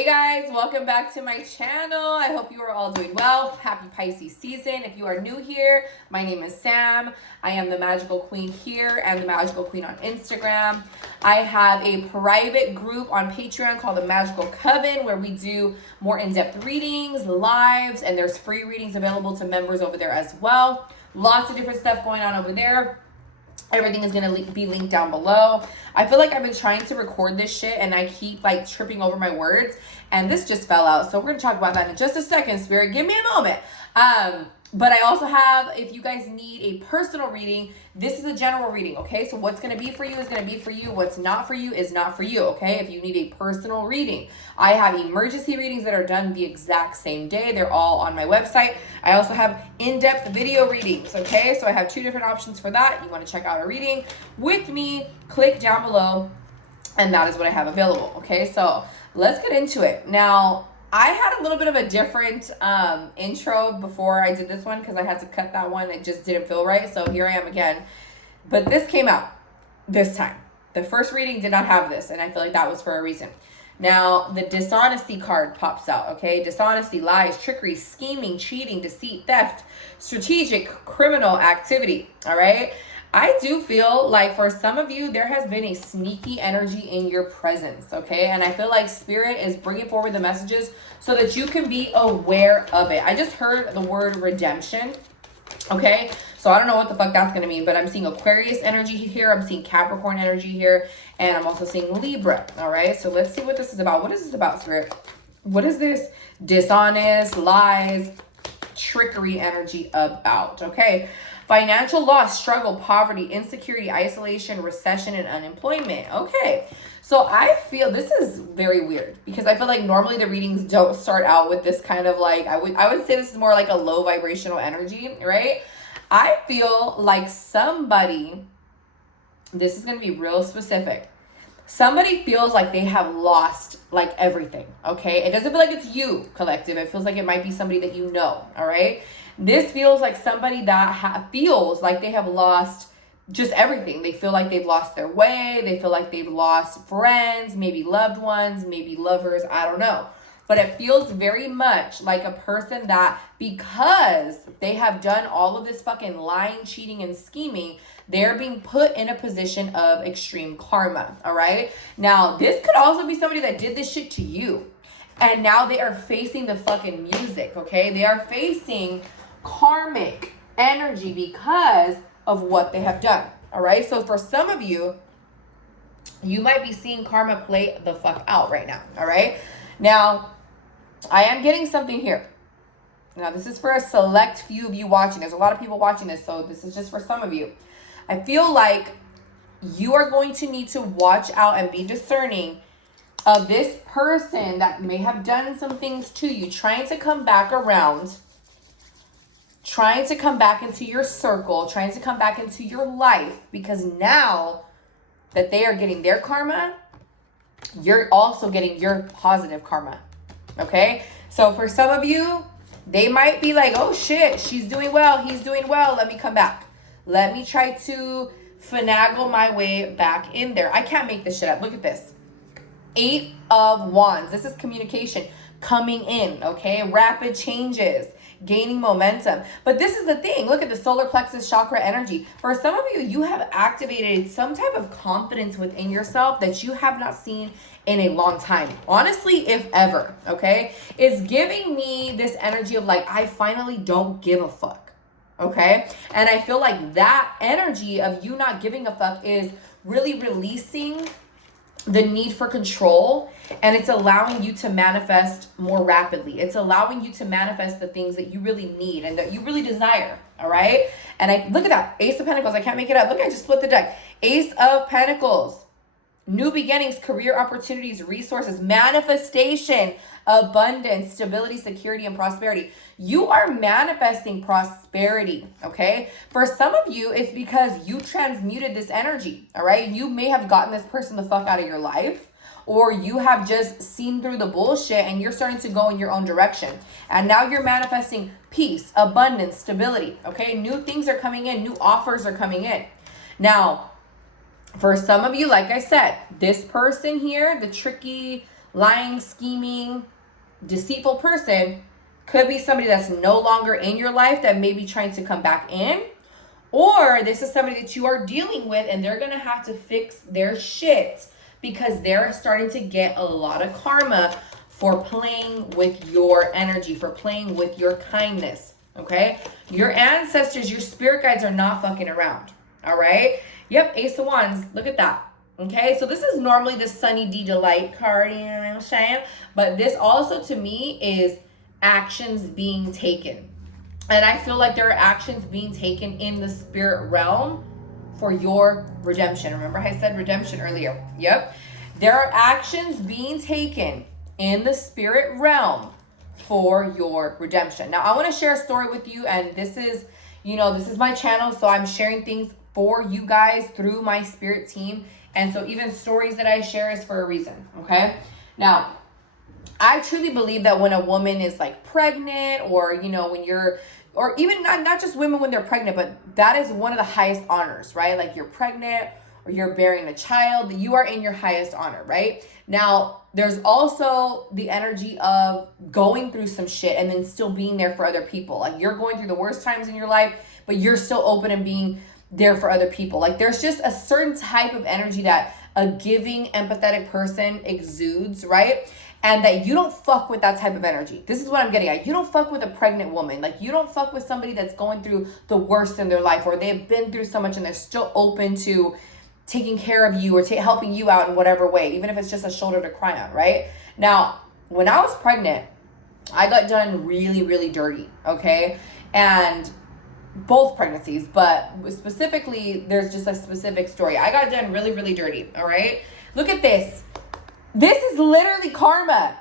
Hey guys, welcome back to my channel. I hope you are all doing well. Happy Pisces season. If you are new here, my name is Sam. I am the Magical Queen here and the Magical Queen on Instagram. I have a private group on Patreon called the Magical Coven where we do more in-depth readings, lives, and there's free readings available to members over there as well. Lots of different stuff going on over there. Everything is going to be linked down below. I feel like I've been trying to record this shit and I keep like tripping over my words and this just fell out. So we're going to talk about that in just a second, Spirit. Give me a moment. But I also have, if you guys need a personal reading, this is a general reading, okay? So what's going to be for you is going to be for you. What's not for you is not for you, okay? If you need a personal reading. I have emergency readings that are done the exact same day. They're all on my website. I also have in-depth video readings, okay? So I have two different options for that. You want to check out a reading with me, click down below, and that is what I have available, okay? So let's get into it. Now, I had a little bit of a different intro before I did this one because I had to cut that one. It just didn't feel right. So here I am again. But this came out this time. The first reading did not have this, and I feel like that was for a reason. Now, the dishonesty card pops out, okay? Dishonesty, lies, trickery, scheming, cheating, deceit, theft, strategic, criminal activity, all right? I do feel like for some of you, there has been a sneaky energy in your presence, okay? And I feel like Spirit is bringing forward the messages so that you can be aware of it. I just heard the word redemption, okay? So I don't know what the fuck that's going to mean, but I'm seeing Aquarius energy here. I'm seeing Capricorn energy here. And I'm also seeing Libra, all right? So let's see what this is about. What is this about, Spirit? What is this dishonest, lies, trickery energy about, okay? Financial loss, struggle, poverty, insecurity, isolation, recession, and unemployment. Okay, so I feel this is very weird because I feel like normally the readings don't start out with this kind of like, I would say this is more like a low vibrational energy, right? I feel like somebody, this is going to be real specific. Somebody feels like they have lost like everything, okay? It doesn't feel like it's you, collective. It feels like it might be somebody that you know, all right? This feels like somebody that feels like they have lost just everything. They feel like they've lost their way. They feel like they've lost friends, maybe loved ones, maybe lovers. I don't know. But it feels very much like a person that because they have done all of this fucking lying, cheating, and scheming, they're being put in a position of extreme karma, all right? Now, this could also be somebody that did this shit to you. And now they are facing the fucking music, okay? They are facing karmic energy because of what they have done, all right? So for some of you, you might be seeing karma play the fuck out right now, all right? Now, I am getting something here. Now, this is for a select few of you watching. There's a lot of people watching this, so this is just for some of you. I feel like you are going to need to watch out and be discerning of this person that may have done some things to you, trying to come back around, trying to come back into your circle, trying to come back into your life, because now that they are getting their karma, you're also getting your positive karma, okay? So for some of you, they might be like, oh shit, she's doing well, he's doing well, let me come back. Let me try to finagle my way back in there. I can't make this shit up. Look at this. 8 of Wands. This is communication coming in, okay? Rapid changes, gaining momentum. But this is the thing. Look at the solar plexus chakra energy. For some of you, you have activated some type of confidence within yourself that you have not seen in a long time. Honestly, if ever, okay? It's giving me this energy of like, I finally don't give a fuck. Okay? And I feel like that energy of you not giving a fuck is really releasing the need for control, and it's allowing you to manifest more rapidly. It's allowing you to manifest the things that you really need and that you really desire, all right? And I look at that, Ace of Pentacles. I can't make it up. Look, I just split the deck. Ace of Pentacles. New beginnings, career opportunities, resources, manifestation, abundance, stability, security, and prosperity. You are manifesting prosperity, okay? For some of you, it's because you transmuted this energy, all right? You may have gotten this person the fuck out of your life, or you have just seen through the bullshit and you're starting to go in your own direction. And now you're manifesting peace, abundance, stability, okay? New things are coming in, new offers are coming in. Now, for some of you, like I said, this person here, the tricky, lying, scheming, deceitful person could be somebody that's no longer in your life that may be trying to come back in. Or this is somebody that you are dealing with and they're going to have to fix their shit because they're starting to get a lot of karma for playing with your energy, for playing with your kindness, okay? Your ancestors, your spirit guides are not fucking around, all right? Yep, Ace of Wands, look at that. Okay, so this is normally the Sunny D Delight card, you know what I'm saying? But this also to me is actions being taken. And I feel like there are actions being taken in the spirit realm for your redemption. Remember I said redemption earlier? Yep. There are actions being taken in the spirit realm for your redemption. Now, I want to share a story with you, and this is my channel, so I'm sharing things for you guys through my spirit team. And so even stories that I share is for a reason, okay? Now, I truly believe that when a woman is like pregnant or, when you're, or even not just women when they're pregnant, but that is one of the highest honors, right? Like you're pregnant or you're bearing a child, you are in your highest honor, right? Now, there's also the energy of going through some shit and then still being there for other people. Like you're going through the worst times in your life, but you're still open and being there for other people. Like there's just a certain type of energy that a giving, empathetic person exudes, right? And that you don't fuck with that type of energy. This is what I'm getting at. You don't fuck with a pregnant woman. Like you don't fuck with somebody that's going through the worst in their life or they've been through so much and they're still open to taking care of you or helping you out in whatever way, even if it's just a shoulder to cry on, right? Now, when I was pregnant, I got done really, really dirty, okay? And both pregnancies, but specifically, there's just a specific story. I got done really, really dirty, all right? Look at this. This is literally karma.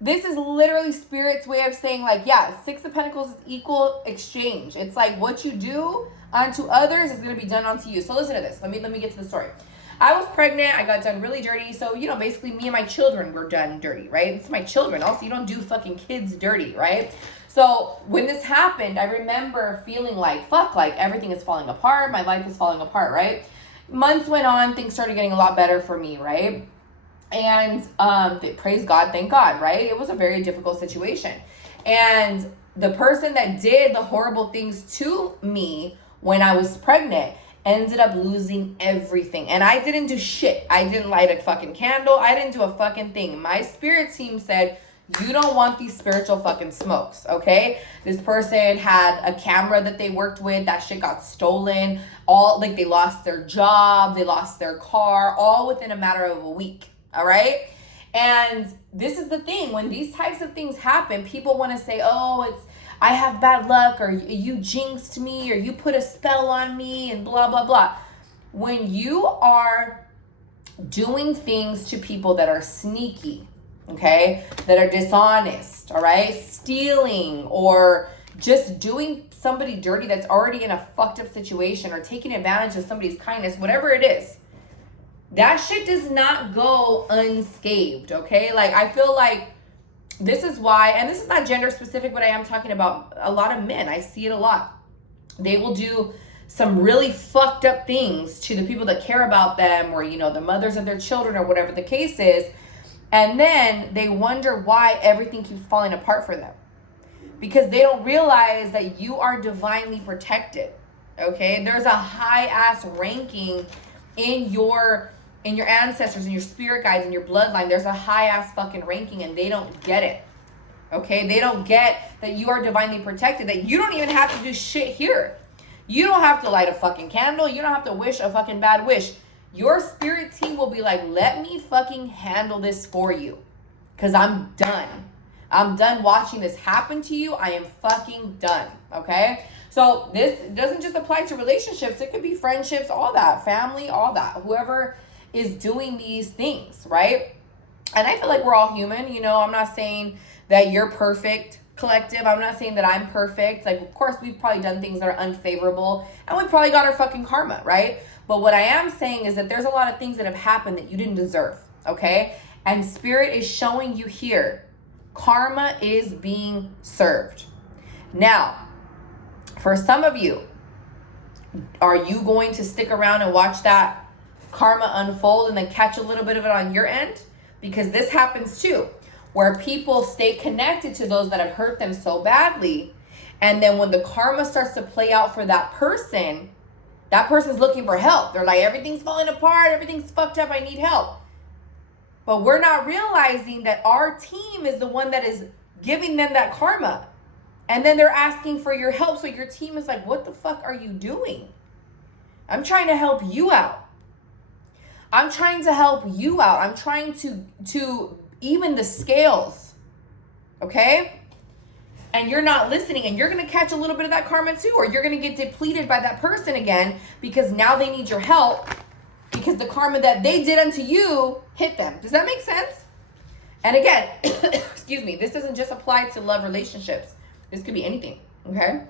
This is literally Spirit's way of saying like, yeah, Six of Pentacles is equal exchange. It's like what you do unto others is going to be done unto you. So listen to this. Let me get to the story. I was pregnant. I got done really dirty. So, basically me and my children were done dirty, right? It's my children. Also, you don't do fucking kids dirty, right? So when this happened, I remember feeling like, fuck, like everything is falling apart. My life is falling apart, right? Months went on. Things started getting a lot better for me, right? And praise God, thank God, right? It was a very difficult situation. And the person that did the horrible things to me when I was pregnant ended up losing everything. And I didn't do shit. I didn't light a fucking candle. I didn't do a fucking thing. My spirit team said, you don't want these spiritual fucking smokes, okay? This person had a camera that they worked with. That shit got stolen. They lost their job. They lost their car, all within a matter of a week, all right? And this is the thing. When these types of things happen, people want to say, oh, I have bad luck, or you jinxed me, or you put a spell on me, and blah, blah, blah. When you are doing things to people that are sneaky, okay, that are dishonest, all right, stealing, or just doing somebody dirty that's already in a fucked up situation, or taking advantage of somebody's kindness, whatever it is, that shit does not go unscathed, okay? Like, I feel like this is why, and this is not gender specific, but I am talking about a lot of men. I see it a lot. They will do some really fucked up things to the people that care about them, or, the mothers of their children, or whatever the case is. And then they wonder why everything keeps falling apart for them. Because they don't realize that you are divinely protected, okay? There's a high-ass ranking in your ancestors, in your spirit guides, in your bloodline. There's a high-ass fucking ranking, and they don't get it, okay? They don't get that you are divinely protected, that you don't even have to do shit here. You don't have to light a fucking candle. You don't have to wish a fucking bad wish. Your spirit team will be like, let me fucking handle this for you. Because I'm done. I'm done watching this happen to you. I am fucking done. Okay? So this doesn't just apply to relationships. It could be friendships, all that. Family, all that. Whoever is doing these things, right? And I feel like we're all human. I'm not saying that you're perfect, collective. I'm not saying that I'm perfect. Like, of course, we've probably done things that are unfavorable. And we probably got our fucking karma, right? But what I am saying is that there's a lot of things that have happened that you didn't deserve, okay? And Spirit is showing you here, karma is being served. Now, for some of you, are you going to stick around and watch that karma unfold and then catch a little bit of it on your end? because this happens too, where people stay connected to those that have hurt them so badly. And then when the karma starts to play out for that person's looking for help. They're like, everything's falling apart. Everything's fucked up. I need help. But we're not realizing that our team is the one that is giving them that karma. And then they're asking for your help. So your team is like, what the fuck are you doing? I'm trying to help you out. I'm trying to help you out. I'm trying to even the scales. Okay? And you're not listening, and you're going to catch a little bit of that karma too, or you're going to get depleted by that person again because now they need your help because the karma that they did unto you hit them. Does that make sense? And again, excuse me, this doesn't just apply to love relationships. This could be anything, okay?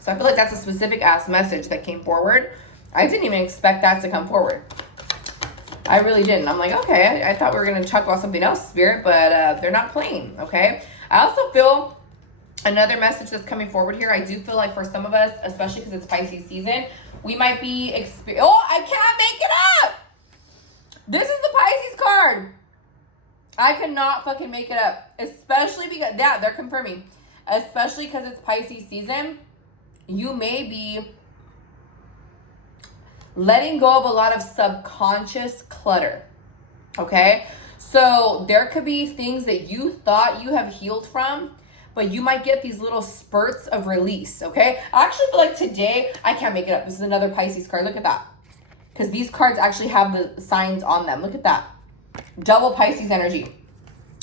So I feel like that's a specific ass message that came forward. I didn't even expect that to come forward. I really didn't. I'm like, okay, I thought we were going to talk about something else, Spirit, but they're not playing, okay? I also feel another message that's coming forward here. I do feel like for some of us, especially because it's Pisces season, we might be I can't make it up. This is the Pisces card. I cannot fucking make it up. Especially because, yeah, they're confirming. Especially because it's Pisces season. You may be letting go of a lot of subconscious clutter. Okay? So there could be things that you thought you have healed from, but you might get these little spurts of release, okay? I actually feel like today, I can't make it up. This is another Pisces card. Look at that. Because these cards actually have the signs on them. Look at that. Double Pisces energy,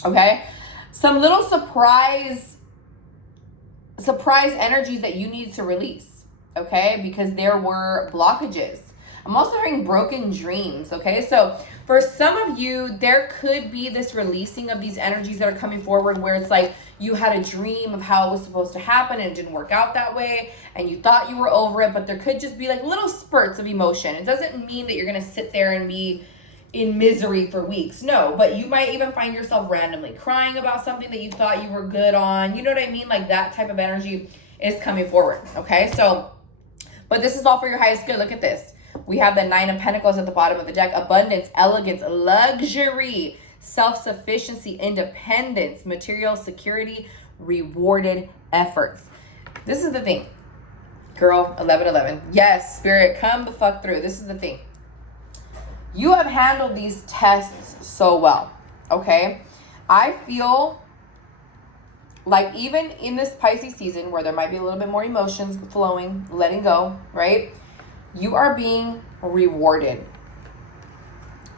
okay? Some little surprise energies that you need to release, okay? Because there were blockages. I'm also hearing broken dreams, okay? So for some of you, there could be this releasing of these energies that are coming forward where it's like you had a dream of how it was supposed to happen and it didn't work out that way and you thought you were over it, but there could just be like little spurts of emotion. It doesn't mean that you're going to sit there and be in misery for weeks. No, but you might even find yourself randomly crying about something that you thought you were good on. You know what I mean? Like that type of energy is coming forward, okay? So, but this is all for your highest good. Look at this. We have the Nine of Pentacles at the bottom of the deck. Abundance, elegance, luxury, self-sufficiency, independence, material security, rewarded efforts. This is the thing. Girl, 1111. Yes, Spirit, come the fuck through. This is the thing. You have handled these tests so well, okay? I feel like even in this Pisces season where there might be a little bit more emotions flowing, letting go, right? You are being rewarded.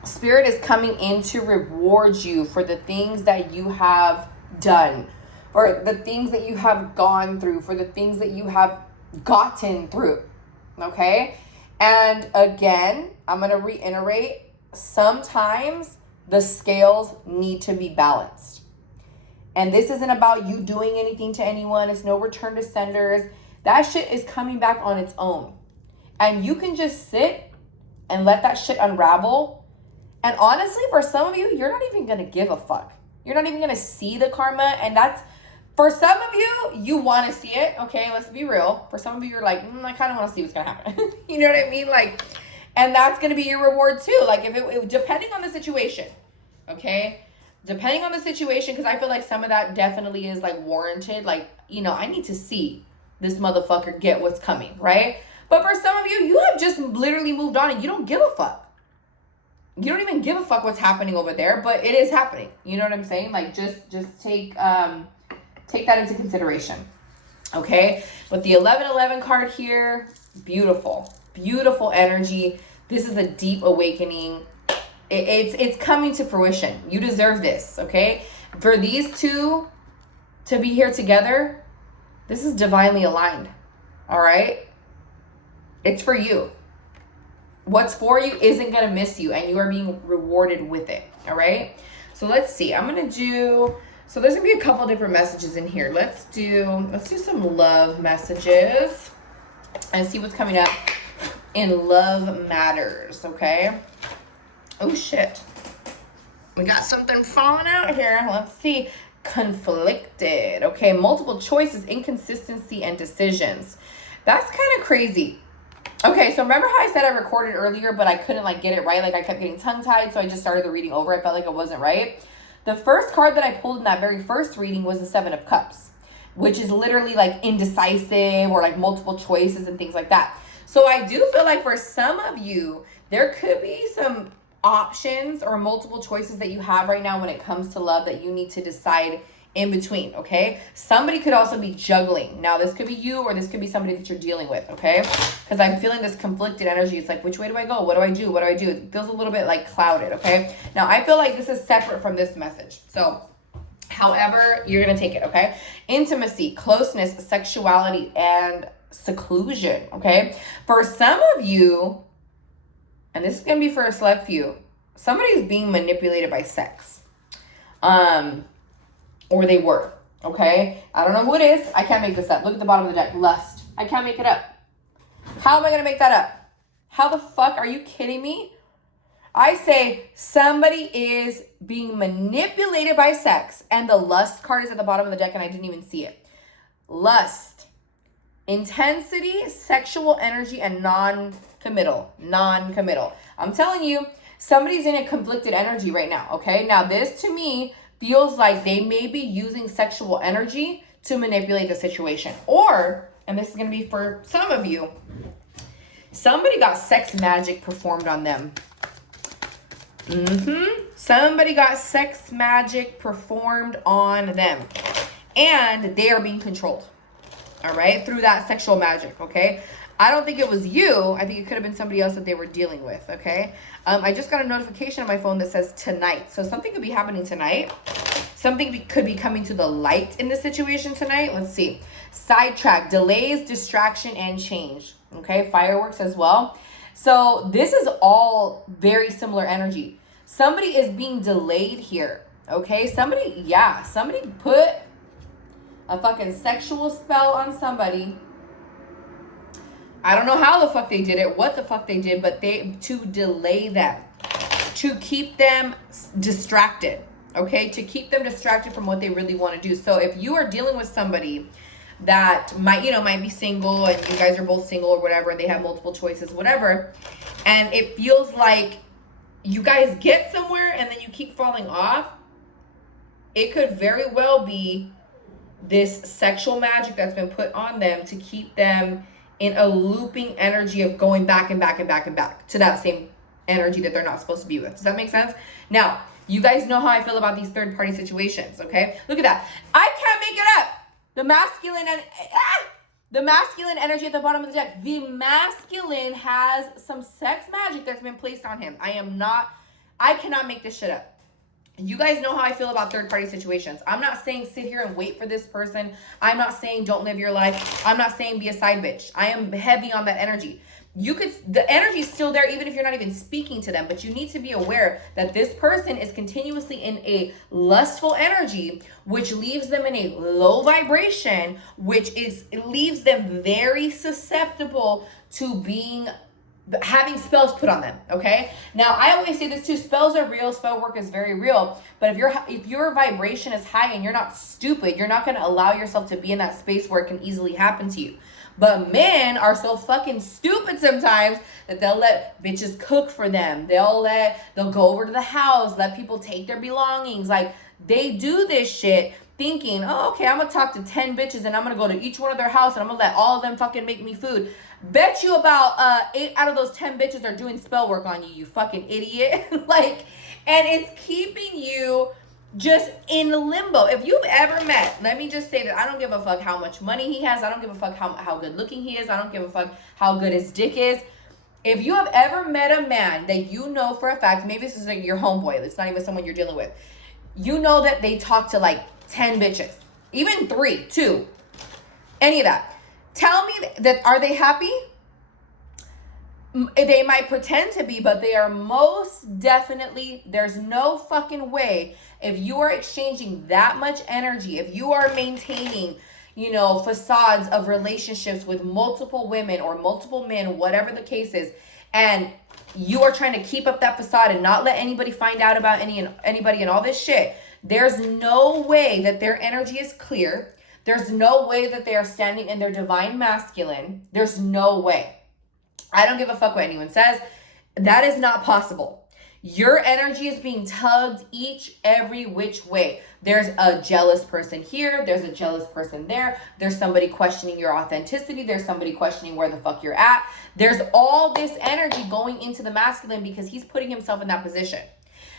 Spirit is coming in to reward you for the things that you have done, for the things that you have gone through, for the things that you have gotten through, okay? And again, I'm going to reiterate, sometimes the scales need to be balanced. And this isn't about you doing anything to anyone. It's no return to senders. That shit is coming back on its own. And you can just sit and let that shit unravel. And honestly, for some of you, you're not even going to give a fuck. You're not even going to see the karma. And that's, for some of you, you want to see it. Okay, let's be real. For some of you, you're like, I kind of want to see what's going to happen. You know what I mean? Like, and that's going to be your reward too. Like, if it depending on the situation, okay? Depending on the situation, because I feel like some of that definitely is like warranted. Like, you know, I need to see this motherfucker get what's coming, right? But for some of you, you have just literally moved on and you don't give a fuck. You don't even give a fuck what's happening over there, but it is happening. You know what I'm saying? Like, just take that into consideration, okay? With the 1111 card here, beautiful, beautiful energy. This is a deep awakening. It's coming to fruition. You deserve this, okay? For these two to be here together, this is divinely aligned, all right? It's for you. What's for you isn't going to miss you, and you are being rewarded with it, all right? So let's see. I'm going to do... So there's going to be a couple different messages in here. Let's do some love messages and see what's coming up in Love Matters, okay? Oh, shit. We got something falling out here. Let's see. Conflicted, okay? Multiple choices, inconsistency, and decisions. That's kind of crazy. Okay, so remember how I said I recorded earlier, but I couldn't like get it right? Like I kept getting tongue-tied, so I just started the reading over. I felt like it wasn't right. The first card that I pulled in that very first reading was the Seven of Cups, which is literally like indecisive or like multiple choices and things like that. So I do feel like for some of you, there could be some options or multiple choices that you have right now when it comes to love that you need to decide in between, okay? Somebody could also be juggling. Now, this could be you or this could be somebody that you're dealing with, okay? Because I'm feeling this conflicted energy. It's like, which way do I go? What do I do? What do I do? It feels a little bit like clouded, okay? Now, I feel like this is separate from this message. So, however, you're going to take it, okay? Intimacy, closeness, sexuality, and seclusion, okay? For some of you, and this is going to be for a select few, somebody's being manipulated by sex. Or they were, okay? I don't know who it is. I can't make this up. Look at the bottom of the deck. Lust. I can't make it up. How am I going to make that up? How the fuck? Are you kidding me? I say somebody is being manipulated by sex, and the lust card is at the bottom of the deck, and I didn't even see it. Lust. Intensity, sexual energy, and non-committal. Non-committal. I'm telling you, somebody's in a conflicted energy right now, okay? Now, this to me feels like they may be using sexual energy to manipulate the situation. Or, and this is going to be for some of you, somebody got sex magic performed on them. Somebody got sex magic performed on them. And they are being controlled. All right? Through that sexual magic, okay? I don't think it was you. I think it could have been somebody else that they were dealing with, okay? I just got a notification on my phone that says tonight. So something could be happening tonight. Something could be coming to the light in this situation tonight. Let's see. Sidetrack, delays, distraction, and change. Okay, fireworks as well. So this is all very similar energy. Somebody is being delayed here, okay? Somebody put a fucking sexual spell on somebody. I don't know how the fuck they did it, what the fuck they did, but to delay them, to keep them distracted, okay? To keep them distracted from what they really want to do. So if you are dealing with somebody that might be single, and you guys are both single or whatever, and they have multiple choices, whatever, and it feels like you guys get somewhere and then you keep falling off, it could very well be this sexual magic that's been put on them to keep them in a looping energy of going back and back and back and back to that same energy that they're not supposed to be with. Does that make sense? Now, you guys know how I feel about these third-party situations, okay? Look at that. I can't make it up. The masculine energy at the bottom of the deck. The masculine has some sex magic that's been placed on him. I cannot make this shit up. You guys know how I feel about third-party situations. I'm not saying sit here and wait for this person. I'm not saying don't live your life. I'm not saying be a side bitch. I am heavy on that energy. The energy is still there even if you're not even speaking to them, but you need to be aware that this person is continuously in a lustful energy, which leaves them in a low vibration, leaves them very susceptible to having spells put on them, okay? Now, I always say this too, spells are real, spell work is very real, but if your vibration is high and you're not stupid, you're not going to allow yourself to be in that space where it can easily happen to you. But men are so fucking stupid sometimes that they'll let bitches cook for them. They'll go over to the house, let people take their belongings. Like, they do this shit thinking, oh, okay, I'm going to talk to 10 bitches and I'm going to go to each one of their house and I'm going to let all of them fucking make me food. Bet you about 8 out of those 10 bitches are doing spell work on you, you fucking idiot. And it's keeping you just in limbo. If you've ever met, let me just say that I don't give a fuck how much money he has. I don't give a fuck how good looking he is. I don't give a fuck how good his dick is. If you have ever met a man that you know for a fact, maybe this is like your homeboy, it's not even someone you're dealing with, you know that they talk to like 10 bitches, even 3, 2, any of that. Tell me that, are they happy? They might pretend to be, but they are most definitely, there's no fucking way. If you are exchanging that much energy, if you are maintaining, facades of relationships with multiple women or multiple men, whatever the case is, and you are trying to keep up that facade and not let anybody find out about anybody and all this shit, there's no way that their energy is clear. There's no way that they are standing in their divine masculine. There's no way. I don't give a fuck what anyone says. That is not possible. Your energy is being tugged every which way. There's a jealous person here. There's a jealous person there. There's somebody questioning your authenticity. There's somebody questioning where the fuck you're at. There's all this energy going into the masculine because he's putting himself in that position.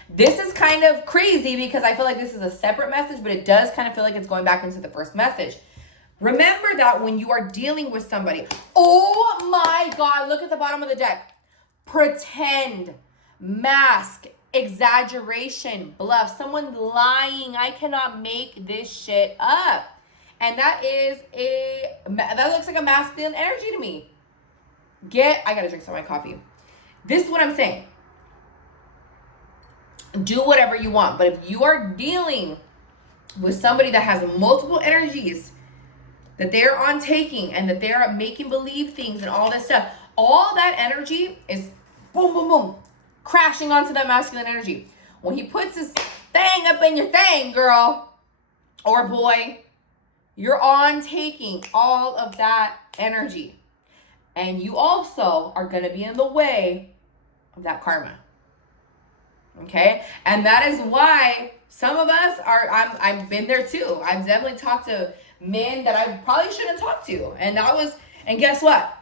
This is kind of crazy because I feel like this is a separate message, but it does kind of feel like it's going back into the first message. Remember that when you are dealing with somebody, oh my God, look at the bottom of the deck. Pretend, mask, exaggeration, bluff, someone lying. I cannot make this shit up. And that looks like a masculine energy to me. I gotta drink some of my coffee. This is what I'm saying. Do whatever you want. But if you are dealing with somebody that has multiple energies, that they're on taking and that they're making believe things and all this stuff, all that energy is boom, boom, boom, crashing onto that masculine energy. When he puts his thing up in your thing, girl or boy, you're on taking all of that energy. And you also are going to be in the way of that karma. Okay? And that is why some of us I've been there too. I've definitely talked to men that I probably shouldn't talk to. And guess what?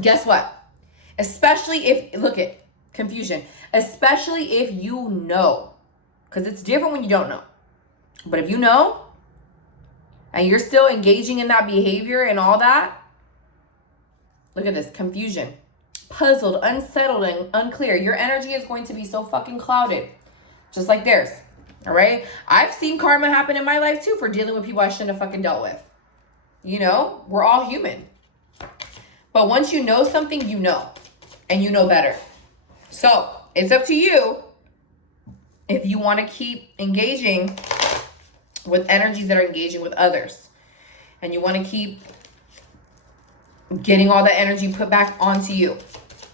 Guess what? Especially if, look at confusion, especially if you know, because it's different when you don't know. But if you know, and you're still engaging in that behavior and all that, look at this, confusion, puzzled, unsettled, and unclear. Your energy is going to be so fucking clouded, just like theirs. All right? I've seen karma happen in my life too for dealing with people I shouldn't have fucking dealt with. You know, we're all human. But once you know something, you know. And you know better. So it's up to you if you want to keep engaging with energies that are engaging with others. And you want to keep getting all the energy put back onto you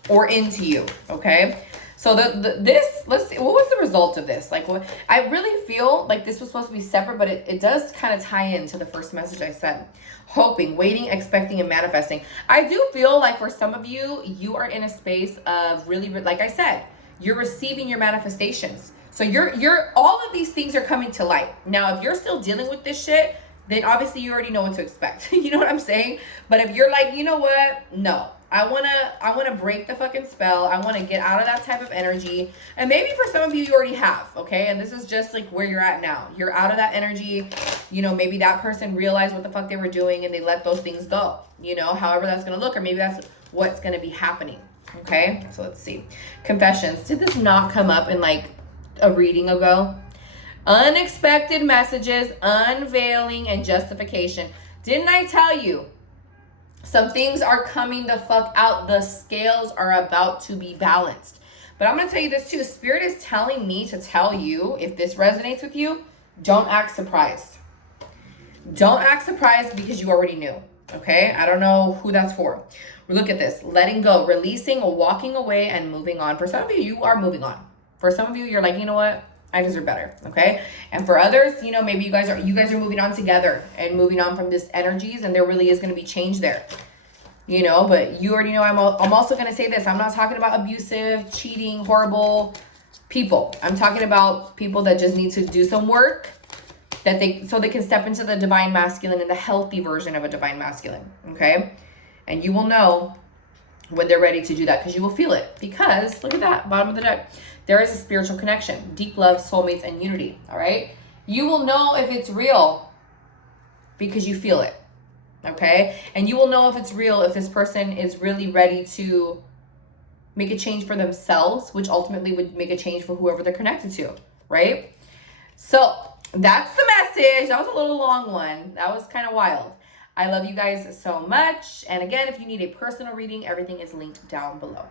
or into you. Okay? So let's see, what was the result of this? Like, what I really feel like this was supposed to be separate, but it does kind of tie into the first message I said. Hoping, waiting, expecting, and manifesting. I do feel like for some of you, you are in a space of really, like I said, you're receiving your manifestations. So you're all of these things are coming to light. Now, if you're still dealing with this shit, then obviously you already know what to expect. You know what I'm saying? But if you're like, you know what? No. I wanna break the fucking spell. I wanna get out of that type of energy. And maybe for some of you already have, okay? And this is just like where you're at now. You're out of that energy. You know, maybe that person realized what the fuck they were doing and they let those things go. You know, however that's gonna look, or maybe that's what's gonna be happening. Okay? So let's see. Confessions. Did this not come up in like a reading ago? Unexpected messages, unveiling, and justification. Didn't I tell you? Some things are coming the fuck out. The scales are about to be balanced. But I'm going to tell you this too. Spirit is telling me to tell you, if this resonates with you, don't act surprised. Don't act surprised because you already knew. Okay? I don't know who that's for. Look at this. Letting go, releasing, walking away, and moving on. For some of you, you are moving on. For some of you, you're like, you know what? I deserve better. Okay? And for others, you know, maybe you guys are moving on together and moving on from this energies, and there really is going to be change there. You know, but you already know I'm also going to say this. I'm not talking about abusive, cheating, horrible people. I'm talking about people that just need to do some work so they can step into the divine masculine and the healthy version of a divine masculine. Okay? And you will know when they're ready to do that because you will feel it. Because look at that, bottom of the deck. There is a spiritual connection, deep love, soulmates, and unity. All right? You will know if it's real because you feel it. Okay? And you will know if it's real if this person is really ready to make a change for themselves, which ultimately would make a change for whoever they're connected to. Right? So that's the message. That was a little long one. That was kind of wild. I love you guys so much. And again, if you need a personal reading, everything is linked down below.